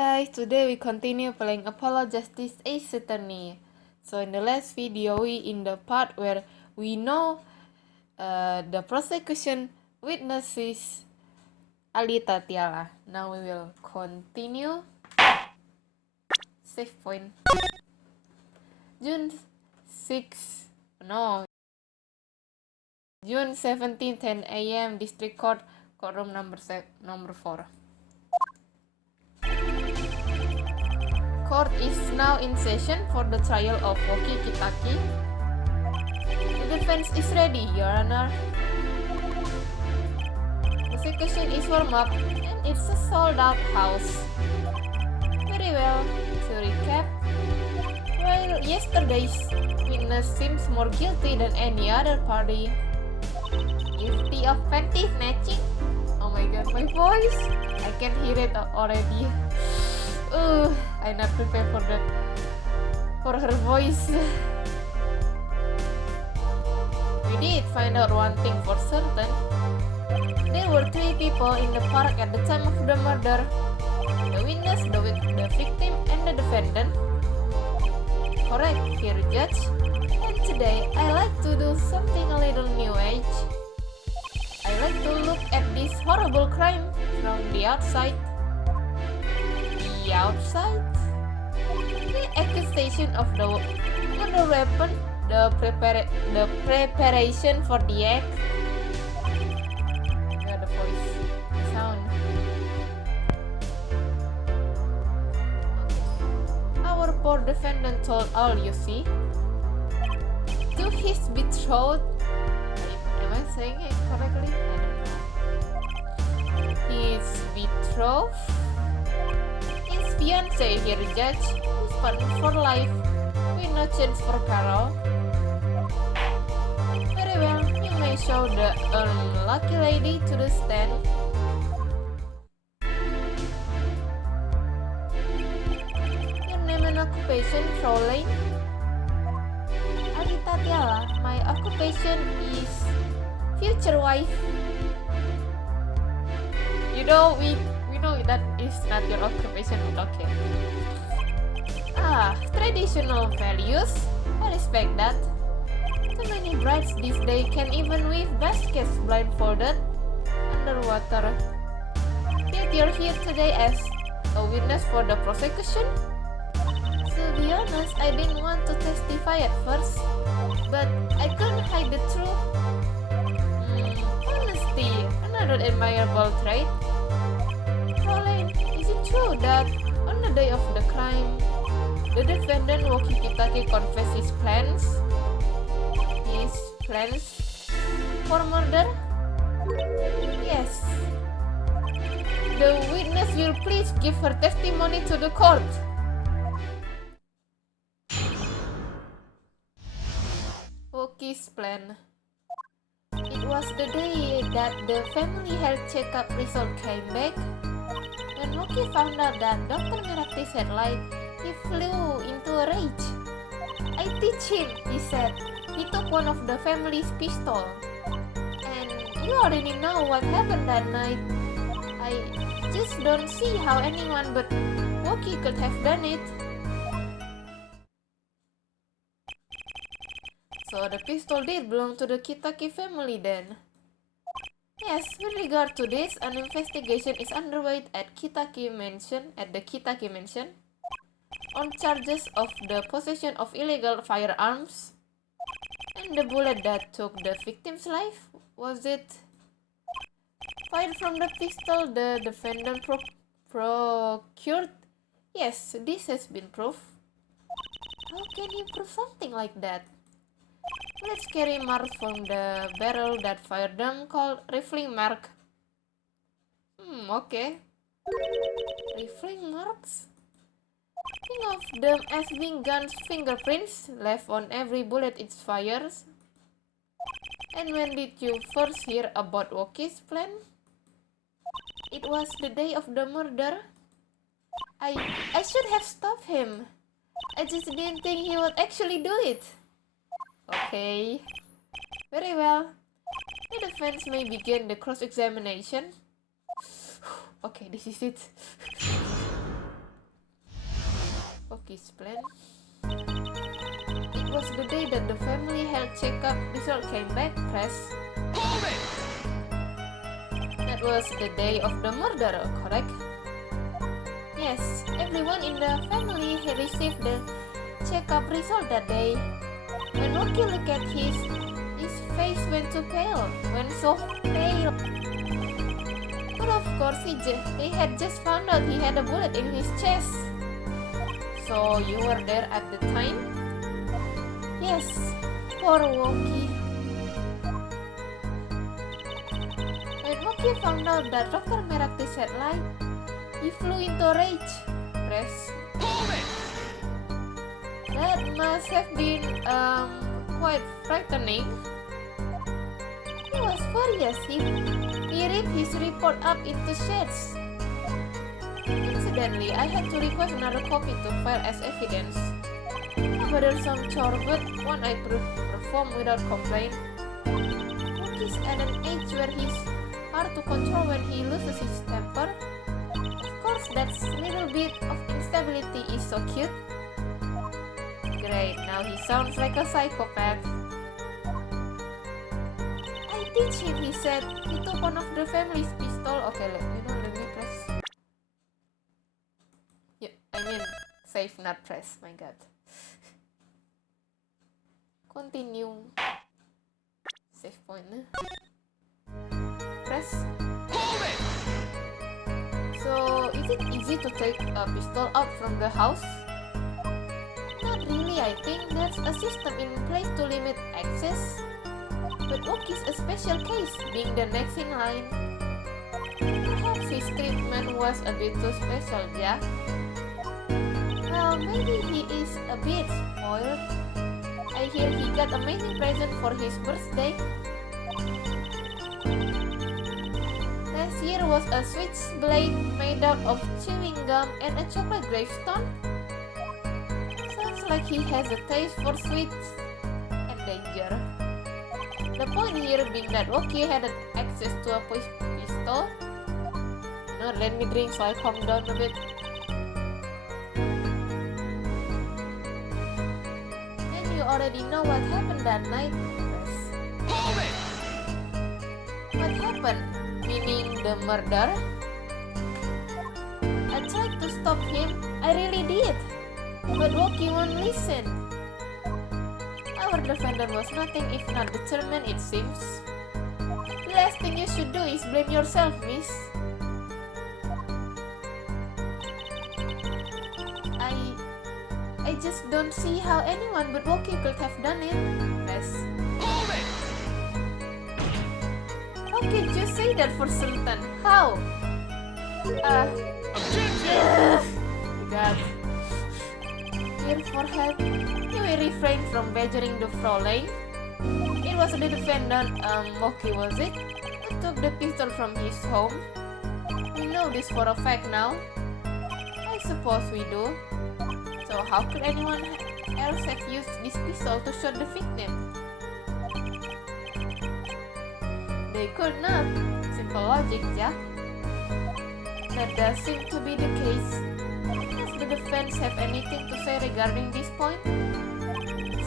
guys, today we continue playing Apollo Justice Ace Attorney. So in the last video, we in the part where we know the prosecution witnesses Ali Tatiala. Now we will continue. Save point. June 17, 10 a.m. District Court, courtroom number 4. Court is now in session for the trial of Woki Kitaki. The defense is ready, Your Honor. Prosecution is warm up and it's a sold-out house. Very well. To recap, while yesterday's witness seems more guilty than any other party, guilty of panty snatching. Oh my god, my voice! I can hear it already. I'm not prepared for her voice. We did find out one thing for certain. There were 3 people in the park at the time of the murder. The witness, the victim, and the defendant. Correct, here Judge. And today, I like to do something a little new age. I like to look at this horrible crime from the outside. The outside? The accusation of the murder weapon, the preparation for the act. The voice, the sound. Our poor defendant told all you see. To his betrothed. Am I saying it correctly? I don't know. His betrothed. His fiancé here, Judge. His partner for life. With no chance for parole. Very well, you may show the unlucky lady to the stand. Your name and occupation, Fraulein? Ali Tatiala. My occupation is future wife. You know, we know that is not your occupation, but okay. Traditional values. I respect that. Too many brides these days can even weave baskets blindfolded underwater. Yet you're here today as a witness for the prosecution? To be honest, I didn't want to testify at first, but I couldn't hide the truth. Honesty, another admirable trait. Fraulein, is it true that on the day of the crime, the defendant Woki Kitaki confessed his plans for murder? Yes. The witness will please give her testimony to the court. Woki's plan. It was the day that the family health checkup result came back. When Woki found out that Dr. Meraktis had lied, he flew into a rage. I teach him, he said. He took one of the family's pistols. And you already know what happened that night. I just don't see how anyone but Woki could have done it. So the pistol did belong to the Kitaki family then? Yes, with regard to this, an investigation is underway at the Kitaki Mansion on charges of the possession of illegal firearms. And the bullet that took the victim's life, was it fired from the pistol the defendant procured? Yes, this has been proved. How can you prove something like that? Let's carry marks from the barrel that fired them called rifling mark. Okay. Rifling marks? Think of them as being gun's fingerprints left on every bullet it fires. And when did you first hear about Woki's plan? It was the day of the murder. I should have stopped him. I just didn't think he would actually do it. Okay. Very well. The defense may begin the cross-examination. Okay, this is it. Wookiee's plan. It was the day that the family health checkup result came back, press. That was the day of the murder, correct? Yes, everyone in the family had received the checkup result that day. When Wookie looked at his face went so pale. But of course, he had just found out he had a bullet in his chest. So you were there at the time? Yes, poor Wookie. When Wookie found out that Dr. Meraktis had lied, he flew into rage. Press. That must have been quite frightening. He was furious. He ripped his report up into shreds. Incidentally, I had to request another copy to file as evidence. Another some chore, but one I perform without complaint. Wookiee's at an age where he's hard to control when he loses his temper. Of course, that little bit of instability is so cute. Great, now he sounds like a psychopath. I teach him, he said. He took one of the family's pistol. Okay, let me press. Yeah, I mean, save, not press. My god. Continue. Save point. Press. So, is it easy to take a pistol out from the house? Not really, I think there's a system in place to limit access. But Wookiee's a special case, being the next in line. Perhaps his treatment was a bit too special, yeah? Well, maybe he is a bit spoiled. I hear he got amazing present for his birthday. Last year was a switchblade made out of chewing gum and a chocolate gravestone. Sounds like he has a taste for sweets and danger. The point here being that Wookie had access to a pistol. No, let me drink so I calm down a bit. And you already know what happened that night. What happened? Meaning the murder? I tried to stop him. I really did. But Wookie won't listen. Our defender was nothing if not determined, it seems. The last thing you should do is blame yourself, miss. I just don't see how anyone but Wookie could have done it. Press. How could you say that for certain? How? God. Here for help. He will refrain from badgering the Fraulein. It was the defendant, Wookie was it? Who took the pistol from his home? We know this for a fact now. I suppose we do. So how could anyone else have used this pistol to shoot the victim? They could not. Simple logic, Jack. That does seem to be the case. Does the defense have anything to say regarding this point?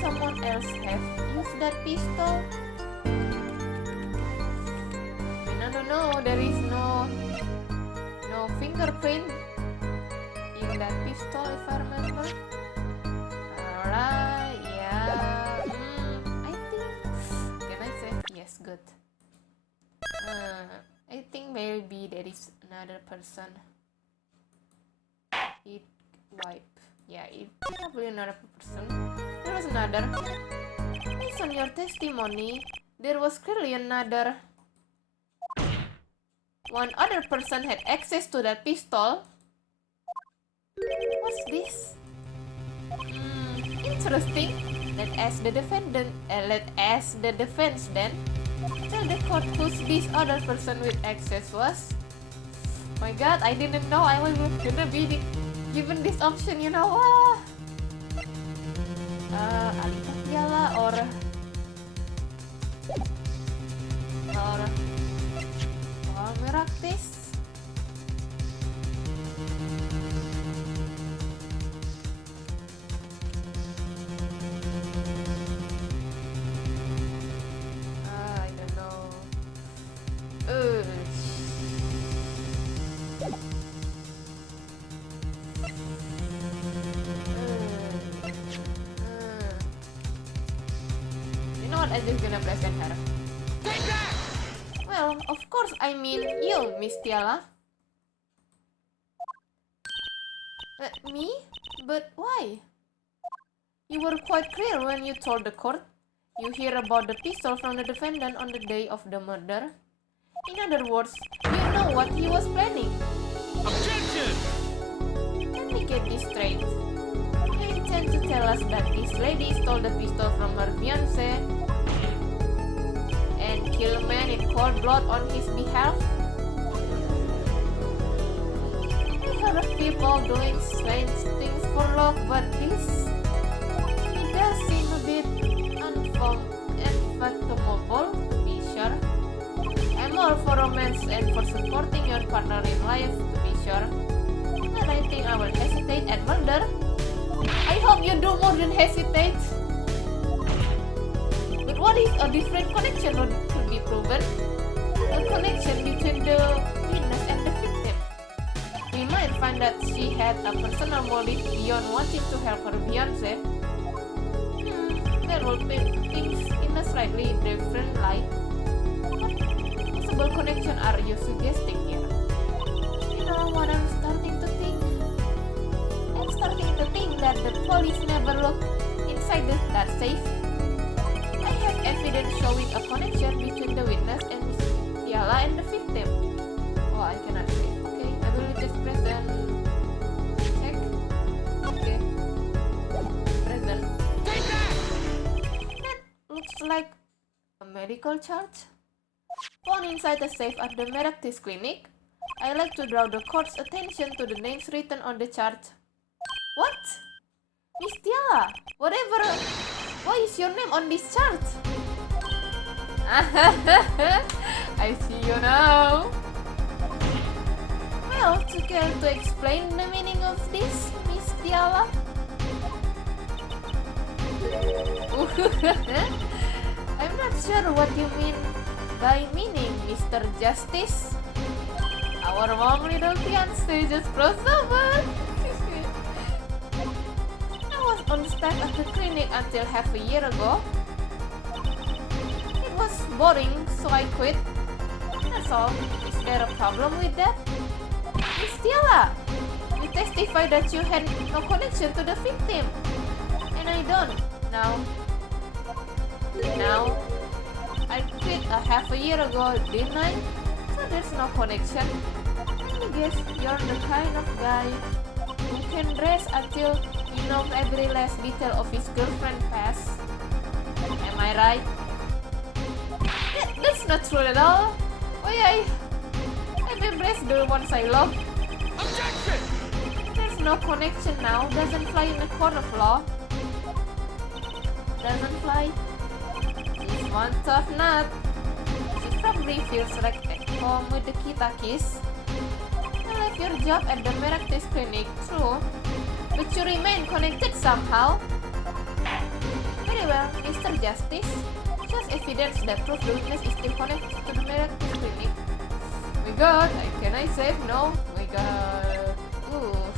Someone else have used that pistol? No, there is no fingerprint in that pistol if I remember. Alright, yeah. I think, can I say? Yes, good. I think maybe there is another person. It wipe. Yeah, it's probably another person. There was another. Based on your testimony, there was clearly another. One other person had access to that pistol. What's this? Interesting. Let as the defense then tell the court who this other person with access was. My God, I didn't know I was gonna be given this option. You know what? Alita Piala or Meraktis. You know what? I'm just gonna present her. Well, of course, I mean you, Miss Tiala. Me? But why? You were quite clear when you told the court you hear about the pistol from the defendant on the day of the murder. In other words, you know what he was planning. Objection! Let me get this straight. You intend to tell us that this lady stole the pistol from her fiancé and killed a man in cold blood on his behalf? I heard of people doing strange things for love, but this... it does seem a bit unfathomable, to be sure. I'm all for romance and for supporting your partner in life, to be sure. But I think I will hesitate at murder. I hope you do more than hesitate. But what if a different connection could be proven? A connection between the witness and the victim. We might find that she had a personal motive beyond wanting to help her fiancé. That would put things in a slightly different light. What possible connection are you suggesting here? You know what I'm starting to think? I'm starting to think that the police never looked inside that safe. I have evidence showing a connection between the witness and Miss Tiala and the victim. Oh, I cannot say. Okay, I will just present. Check. Okay. Present. That looks like a medical chart. Found inside the safe at the Meraktis clinic. I like to draw the court's attention to the names written on the chart. What? Miss Tiala, whatever. Why is your name on this chart? I see you now. Well, to care to explain the meaning of this, Miss Tiala? I'm not sure what you mean by meaning, Mr. Justice. Our mom little fiancé just crossed over. I was on staff at the clinic until half a year ago. It was boring, so I quit. That's all. Is there a problem with that? Miss Tiala, you testified that you had no connection to the victim. And I don't. Now, I quit a half a year ago, didn't I? So there's no connection. I guess you're the kind of guy who can rest until he knows every last detail of his girlfriend's past. Am I right? That's not true at all. Why I've embraced the ones I love. Objection! There's no connection now. Doesn't fly in a court of law. Doesn't fly. She's one tough nut. She probably feels like at home with the Kitakis. You left your job at the Meraktis clinic, true. But you remain connected somehow. Very well, Mr. Justice. Just evidence that proves the witness is still connected to the Meraktis clinic. My god, can I save? No. My god. Oof.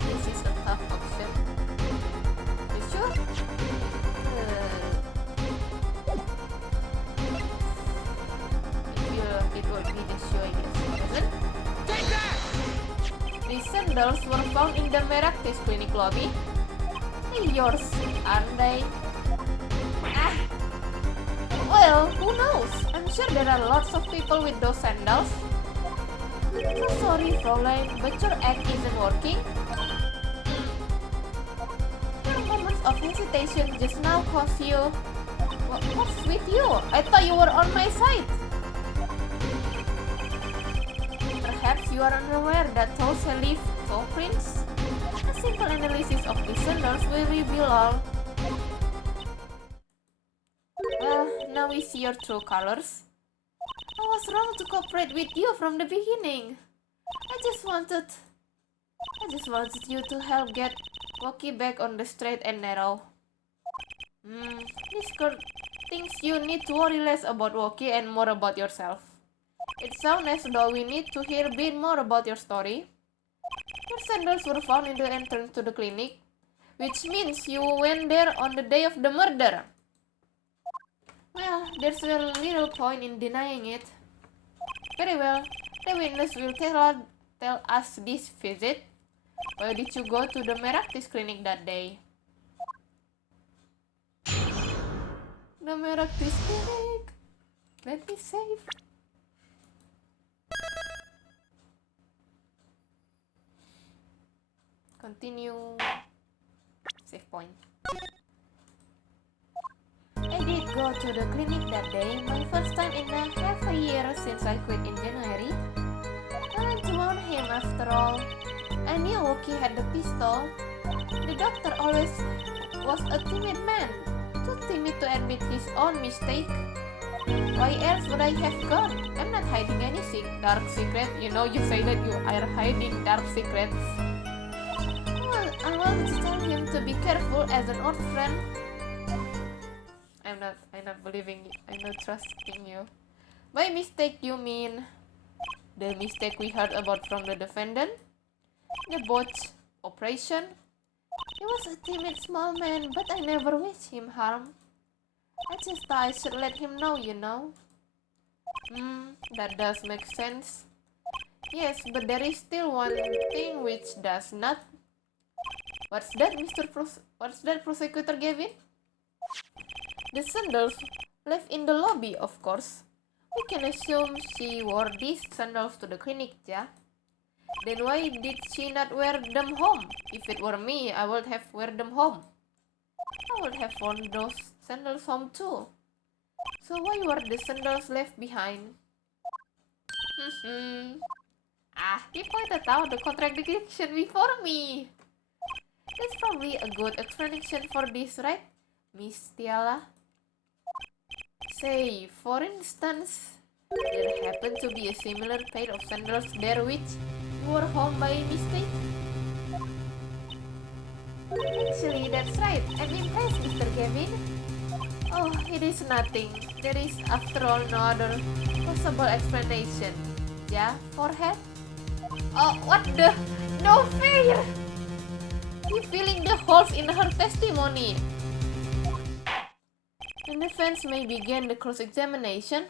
This is a tough option. You sure? It will be the show, I guess. Isn't? Take that! These sandals were found in the Meraktis clinic lobby. They're yours, aren't they? Ah. Well, who knows? I'm sure there are lots of people with those sandals. So sorry, Fräulein, but your act isn't working. Your moments of hesitation just now cost you... What's with you? I thought you were on my side. Perhaps you are unaware that toes leave toe prints? A simple analysis of the sandals will reveal all. Well, now we see your true colors. I was wrong to cooperate with you from the beginning. I just wanted you to help get Woki back on the straight and narrow. This girl thinks you need to worry less about Woki and more about yourself. It sounds as though we need to hear a bit more about your story. Your sandals were found in the entrance to the clinic, which means you went there on the day of the murder. Well, there's a little point in denying it. Very well, the witness will tell us this visit. Why did you go to the Meraktis clinic that day? The Meraktis clinic. Let me save. Continue. Save point. I did go to the clinic that day, my first time in half a year since I quit in January. I went to warn him after all. I knew Wookie had the pistol. The doctor always was a timid man, too timid to admit his own mistake. Why else would I have gone? I'm not hiding any dark secret. You know, you say that you are hiding dark secrets. Well, I wanted to tell him to be careful as an old friend. I'm not believing you. I'm not trusting you. By mistake, you mean the mistake we heard about from the defendant? The botched operation? He was a timid small man, but I never wished him harm. I just thought I should let him know, you know. That does make sense. Yes, but there is still one thing which does not. What's that, Prosecutor Gavin? The sandals left in the lobby, of course. We can assume she wore these sandals to the clinic, yeah? Then why did she not wear them home? If it were me, I would have wear them home. I would have worn those sandals home too. So why were the sandals left behind? He pointed out the contradiction before me. That's probably a good explanation for this, right, Miss Tiala? Say, for instance, there happened to be a similar pair of sandals there which you were home by mistake? Actually, that's right. I'm impressed, Mr. Gavin. Oh, it is nothing. There is, after all, no other possible explanation. Yeah, forehead? Oh, what the? No fair! You filling the holes in her testimony. The defense may begin the cross-examination.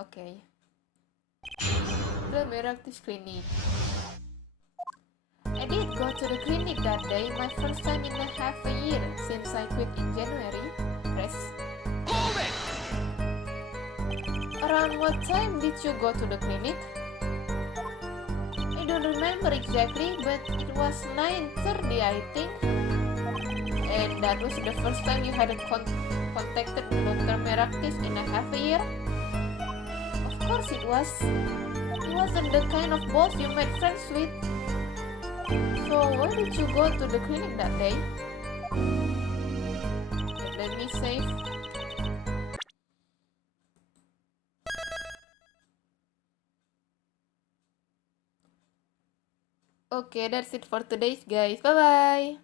Okay. The Meraktis clinic. I did go to the clinic that day, my first time in half a year since I quit in January. Press. Hold it! Around what time did you go to the clinic? I don't remember exactly, but it was 9:30, I think. And that was the first time you hadn't contacted Dr. Meraktis in half a year? Of course it was. He wasn't the kind of boss you made friends with. So why did you go to the clinic that day? Let me save. Okay, that's it for today, guys. Bye bye.